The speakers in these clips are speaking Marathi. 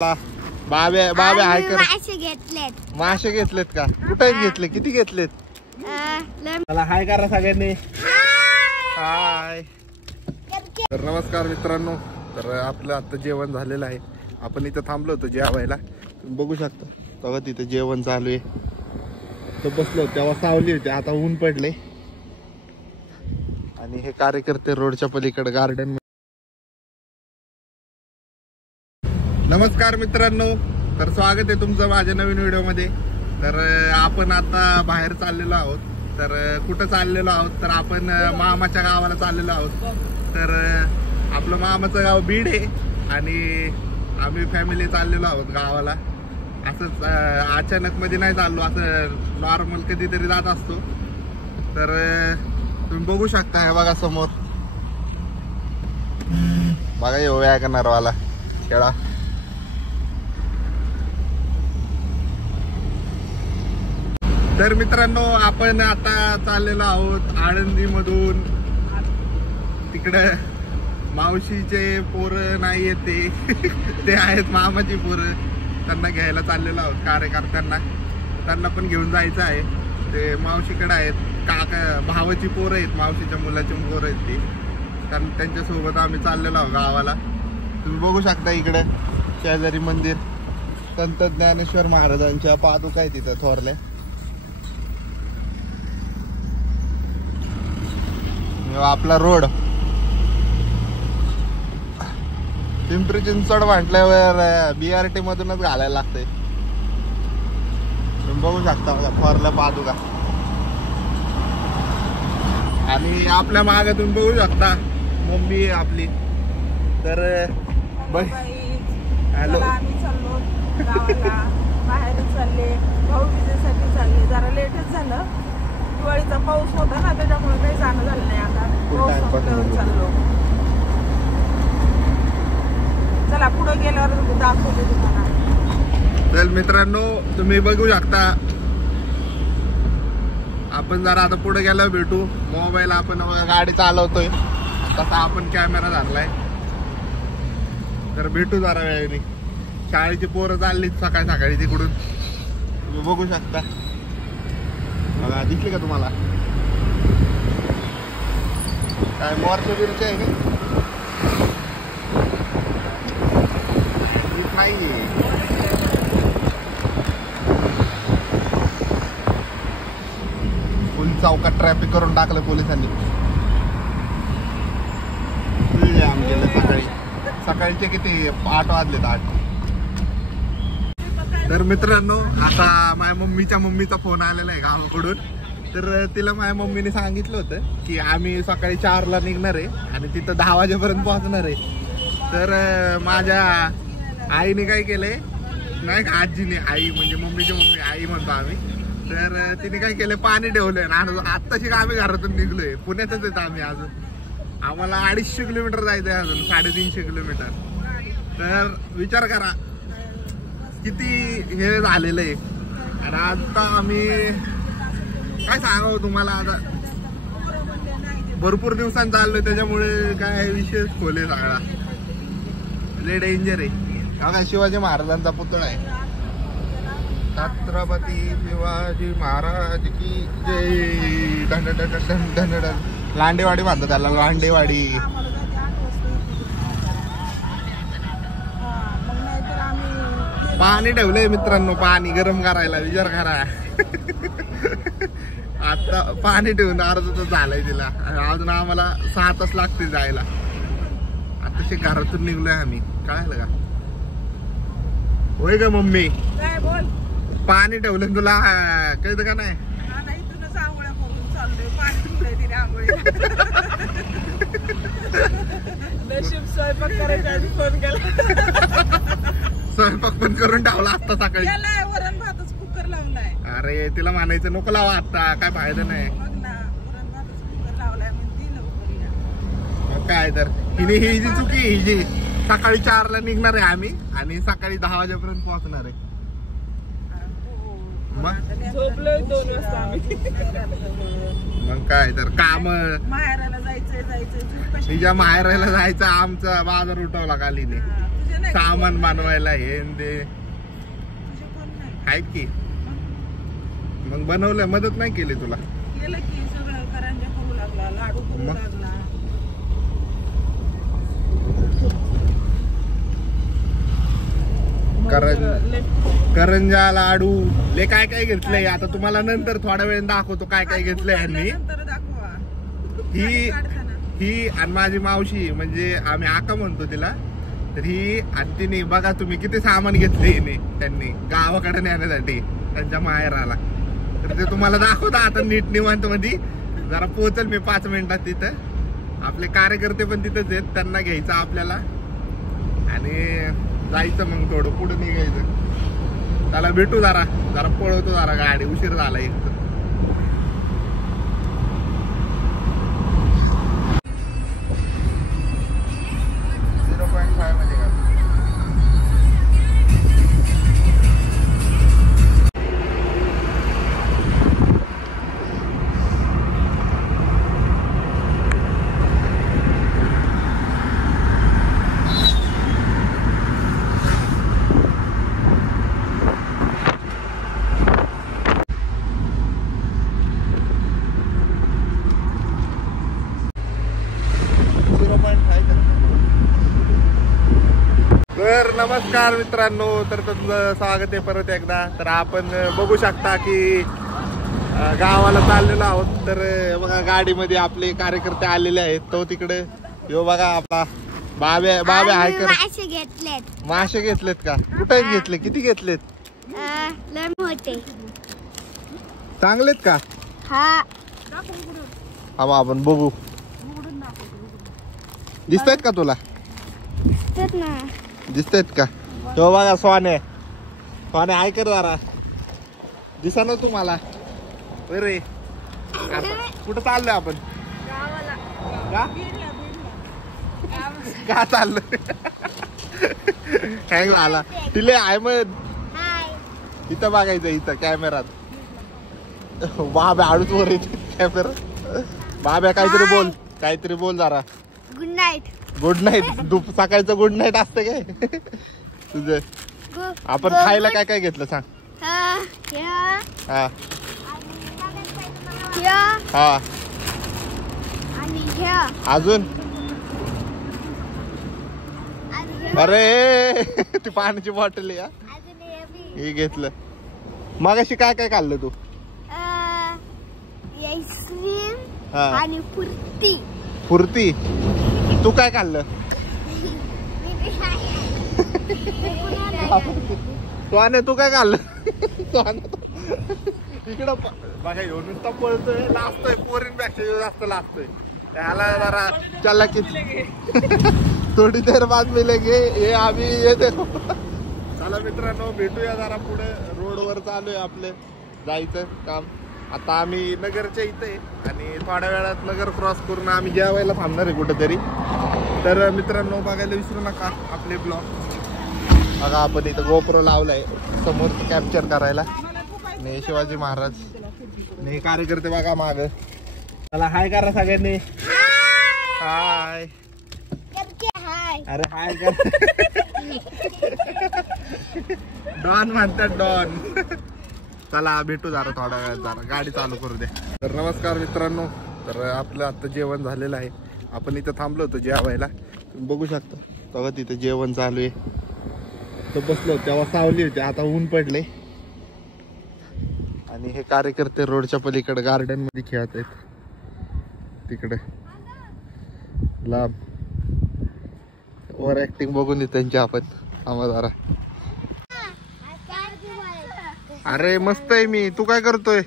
बाबे बाबे हाय कर. मासे घेतलेत का? कुठे घेतले? किती घेतलेत? मला हाय करा सगळ्यांनी. हाय. तर नमस्कार मित्रांनो. तर आपलं आता जेवण झालेलं आहे. आपण इथं थांबलो होतो जेवायला. तुम्ही बघू शकता तेव्हा तिथे जेवण चालू आहे. तर बसलो तेव्हा सावली होती, आता ऊन पडले. आणि हे कार्यकर्ते रोडच्या पलीकडे गार्डन. नमस्कार मित्रांनो. तर स्वागत आहे तुमचं माझ्या नवीन व्हिडिओ मध्ये. तर आपण आता बाहेर चाललेलो आहोत. तर कुठं चाललेलो आहोत तर आपण मामाच्या गावाला चाललेलो आहोत. तर आपलं मामाचं गाव बीड आहे आणि आम्ही फॅमिली चाललेलो आहोत गावाला. असंच अचानक मध्ये नाही चाललो, असं नॉर्मल कधीतरी जात असतो. तर तुम्ही बघू शकता, हे बघा समोर बघा येऊ या करणारवाला खेळा. तर मित्रांनो आपण आता चाललेलो आहोत आळंदी मधून. तिकडे मावशीचे पोरं नाही येते ते आहेत मामाची पोरं. त्यांना घ्यायला चाललेलो आहोत कार्यकर्त्यांना. त्यांना पण घेऊन जायचं आहे. ते मावशीकडे आहेत, काका भावाची पोरं आहेत, मावशीच्या मुलाची पोरं आहेत ती. त्यांच्यासोबत आम्ही चाललेलो आहोत गावाला. तुम्ही बघू शकता इकडे शेजारी मंदिर, संत ज्ञानेश्वर महाराजांच्या पादुका आहेत तिथं थोरल्या. आपला रोड पिंपरी चिंचवड म्हटल्यावर BRT मधूनच घालायला लागतंय. तुम्ही बघू शकता बघा थोरल्या पादुका. आणि आपल्या मागे तुम्ही बघू शकता मम्मी आहे आपली. तर हॅलो, आम्ही चाललो गावाला, बाहेर चालले, भाऊबीजेसाठी चालले. जरा लेटच झालं, दिवाळीचा पाऊस होता ना, त्याच्यामुळे काही जाणं झालं नाही. आता पाऊस चाललो. चला पुढे गेल्यावर दाखवते तुम्हाला. तर मित्रांनो तुम्ही बघू शकता, आपण जरा आता पुढे गेल्यावर भेटू. मोबाईल आपण गाडी चालवतोय, तसा आपण कॅमेरा धरलाय. तर भेटू जरा वेळेने. शाळेची पोरं चालली सकाळी सकाळी तिकडून, तुम्ही बघू शकता. बघा दिसली का तुम्हाला? काय मोरच्या बिरचे आहे का? नाही. फुल चौकात ट्रॅफिक करून टाकलं पोलिसांनी. जाम केलं सकाळी. सकाळचे किती 8 वाजलेत 8. तर मित्रांनो आता माझ्या मम्मीचा फोन आलेला आहे गावाकडून. तर तिला माझ्या मम्मीने सांगितलं होतं की आम्ही सकाळी 4ला निघणार आहे आणि तिथं 10 वाजेपर्यंत पोहोचणार आहे. तर माझ्या आईने काय केलंय, नाही का आजीने, आई म्हणजे मम्मीची मम्मी, आई म्हणतो आम्ही. तर तिने काय केलंय, पाणी ठेवलंय ना. आत्ताशी आम्ही घरातून निघलोय, पुण्यातच येतो आम्ही. अजून आम्हाला 250 किलोमीटर जायचंय, अजून 350 किलोमीटर. तर विचार करा किती हे झालेलं आहे. आणि आता आम्ही काय सांगावं तुम्हाला, आता भरपूर दिवसांनी चाललोय, त्याच्यामुळे काय विशेष खोले सगळा लय डेंजर आहे. बघा शिवाजी महाराजांचा पुतळा आहे. छत्रपती शिवाजी महाराज की जय. धन लांडेवाडी म्हणतात त्याला, लांडेवाडी. पाणी ठेवलंय मित्रांनो, पाणी गरम करायला. विचार करा आता पाणी ठेवून अर्धा तास झालाय तिला. अजून आम्हाला 6 तास लागतील जायला. आता घरातून निघलोय आम्ही. कळलं का? होय ग मम्मी, काय बोल. पाणी ठेवलं तुला कळतं का नाही? इथूनच आंघोळ्या करून चाललोय. पाणी ठेवलंय तिने आंघोळी. नशीब स्वयंपाक करायचा आधी फोन केला. स्वयंपाक पण करून ठेवला असता सकाळी. वरण भातच कुकर लावलाय. अरे तिला म्हणायचं नको लावा आता, काय फायदा नाही. बघ ना, वरण भातच कुकर लावलाय म्हणती लवकर. मग काय तर ही जी चुकी, ही जी सकाळी 4ला निघणार आहे आम्ही आणि सकाळी 10 वाजेपर्यंत पोहोचणार आहे. मग झोपलोय 2 वाजता आम्ही. मग काय तर काम, माहेराला जायचंय. तिच्या माहेराला जायचं. आमचा बाजार उठवला कालीने. तुझे नाही का सामान कोण? बनवायला हे न ते तुझे कोण नाही आहेत की. मग बनवलं, मदत नाही केली तुला? केलं की सगळं करंजा करू लागला, लाडू करू मग? लागला. करंजा, लाडू ले काय काय घेतलंय आता तुम्हाला नंतर थोड्या वेळ दाखवतो काय काय घेतलंय यांनी. नंतर दाखवा. ही काढताना. ही आणि माझी मावशी म्हणजे आम्ही आका म्हणतो तिला. तर ही आणि तिने बघा तुम्ही किती सामान घेतले हिने त्यांनी गावाकडे नेण्यासाठी त्यांच्या माहेराला. तर ते तुम्हाला दाखवता आता नीट निवांत मध्ये. जरा पोहोचल मी 5 मिनिटात तिथं. आपले कार्यकर्ते पण तिथंच आहेत, त्यांना घ्यायचं आपल्याला आणि जायचं मग थोडं पुढे निघायचं. त्याला भेटू जरा जरा पळवतो जरा गाडी उशीर झाला एक तर. तर नमस्कार मित्रांनो, तर तुमचं स्वागत आहे परत एकदा. तर आपण बघू शकता की गावाला चाललेलो आहोत. तर बघा गाडीमध्ये आपले कार्यकर्ते आलेले आहेत. तो तिकडे यो बघा आपला बाबे आहे कर. मासे घेतलेत. मासे घेतलेत का? कुठे घेतले? किती घेतलेत? लय मोठे. चांगलेत का? हा. हा आपण बघू. दिसतायत का तुला? दिसतात ना. दिसतायत का? तो बघा सोने आहे कर जरा. दिसा ना तुम्हाला? अरे कुठं चाललोय आपण? का का चाललोय? हँग झाला तिले अहमद. इथं बघायचं इथं कॅमेरात. बाबा आडूच वर येते कॅमेरा. बाबा काहीतरी बोल जरा. Good night. Good night. सकाळचं गुड नाईट असते काय तुझं? आपण खायला काय काय घेतलं सांग? हा हा अजून अरे ती पाण्याची बॉटल आहे. हे घेतलं. मगाशी काय काय खाल्लं तू? आईस्क्रीम हा. आणि फुर्ती. तू काय खाल्लं? सोने तू काय खाल्लं? इकडं बघा येऊन नुसता पळतोय, लाजतोय. पोरींपेक्षा जास्त लाजतोय. त्याला जरा चला की थोडी देर बाद मिलेंगे हे आम्ही येते. चला मित्रांनो भेटूया जरा पुढे. रोडवर चालू आहे आपले जायचं काम. आता आम्ही नगरच्या इथे आणि थोड्या वेळात नगर क्रॉस करून आम्ही जेवायला थांबणार आहे कुठेतरी. तर मित्रांनो बघायला विसरू नका आपले ब्लॉग. बघा आपण इथं गोप्रो लावलाय समोर कॅप्चर करायला. आणि शिवाजी महाराज आणि कार्यकर्ते बघा माग. मला हाय करा सगळ्यांनी. हाय. अरे हाय कर. डॉन म्हणतात डॉन. चला भेटू जरा थोड्या वेळात. जरा गाडी चालू करू दे. तर नमस्कार मित्रांनो. तर आपलं आता जेवण झालेलं आहे. आपण इथं थांबलो होतो जेवायला. तुम्ही बघू शकता तेव्हा तिथं जेवण चालू आहे. तर बसलो तेव्हा सावली होती, आता ऊन पडले. आणि हे कार्यकर्ते रोडच्या पलीकडे गार्डन मध्ये खेळत आहेत. तिकडे लांब ओव्हर ऍक्टिंग बघून त्यांची आपण आम्हाला जरा. अरे मस्त आहे मी. तू काय करतोय?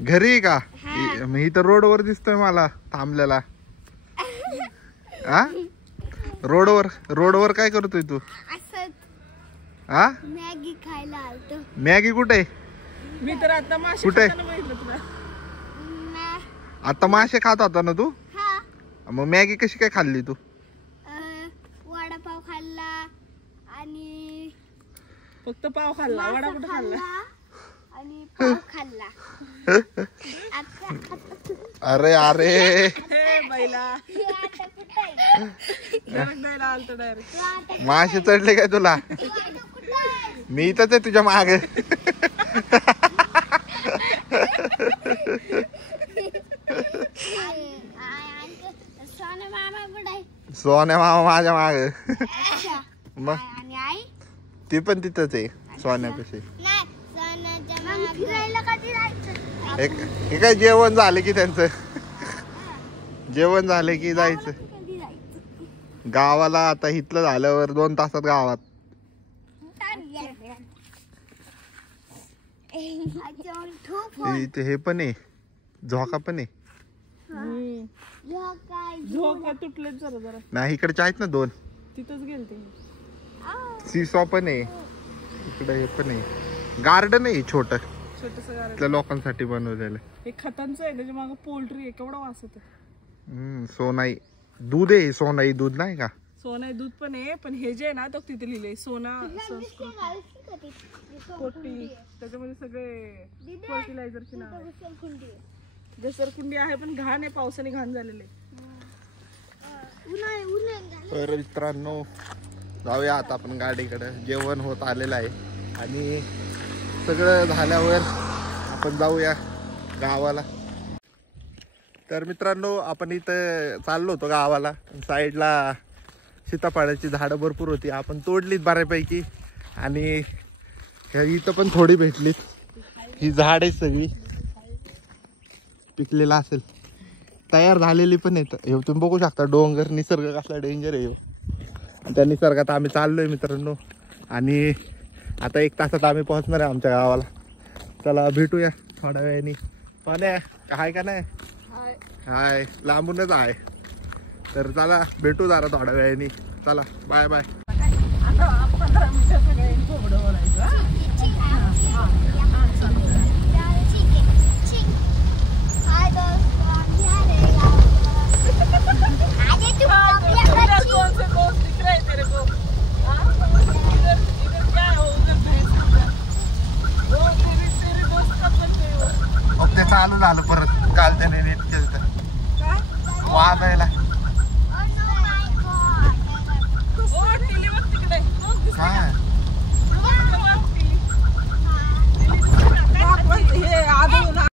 घरी का? मी तर रोडवर दिसतोय मला थांबलेला. हा रोडवर काय करतोय तू? हा मॅगी खायला आलतो. मॅगी कुठे? मी तर आता मासे कुठे? खाताना बघितलं तुला. आता मासे खात होता ना तू? हा. मग मॅगी कशी काय खाल्ली तू? वडापाव खाल्ला आणि फक्त पाव खाल्ला. वडा कुठं खाल्ला? आणि पाव खाल्ला. आता अरे अरे हे बैला आता कुठं आहे? डायरेक्ट द्यायला आलतं डायरेक्ट. मासे चढले काय तुला? तू आता कुठं आहे? मी इथंच आहे तुझ्या मागे. सोने मामा कुठं आहे? सोन्या मामा माझ्या मागे. अच्छा. मग आणि आई? ती पण तिथंच आहे सोन्यापाशी. नाही, सोन्याच्या मागे. फिरायला कधी जायचं? हे काय जेवण झालं की त्यांचं जेवण झालं की जायचं कधी जायचं? गावाला. आता इथलं झाल्यावर 2 तासात गावात. इथे हे पण आहे, झोका पण आहे. झोका तुटलेत जरा जरा. नाही इकडचे आहेत ना 2. तिथंच गेलते. सीसॉ पण आहे इकडे. हे पण आहे, गार्डन आहे छोट, छोटस गार्डन. त्या लोकांसाठी बनवलेलं. हे खतांचं आहे, त्याच्या मागे पोल्ट्री आहे. केवढा वास येतो. सोनाई दूध आहे. सोनाई दूध नाही का? सोना दूध पण आहे, पण हे जे आहे ना तो तिथे लिहिलंय सोना संस्कृती कोटी. त्याच्यामध्ये सगळे फर्टिलायझरची नाव आहे. घसरकुंडी आहे, पण घाण आहे, पावसाने घाण झालेले. तर मित्रांनो जाऊया आता आपण गाडीकडे. जेवण होत आलेलं आहे आणि सगळं झाल्यावर आपण जाऊया गावाला. तर मित्रांनो आपण इथं चाललो होतो गावाला. साईडला सीताफळाची झाडं भरपूर होती, आपण तोडलीत बऱ्यापैकी. आणि इथं पण थोडी भेटलीत. ही झाड आहे सगळी पिकलेला असेल, तयार झालेली पण येत. हे तुम्ही बघू शकता डोंगर, निसर्ग कसला डेंजर आहे. त्या निसर्गात आम्ही चाललोय मित्रांनो. आणि आता 1 तासात आम्ही पोहोचणार आहे आमच्या गावाला. चला भेटूया थोड्या वेळाने. पण आहे का नाही? हाय, लांबूनच आहे. तर चला भेटू जरा थोड्या वेळाने. चला बाय बाय. आता 15 मिनिटं सगळे कोंबडं बोलायचं. कौन से दोस्त दिख रहे हैं तेरे को? इधर क्या हो, उधर भैंस वो तेरे दोस्त कब बनते हो? ते चालू झालं परत. काल त्याने नीट केलं तर वाजायला.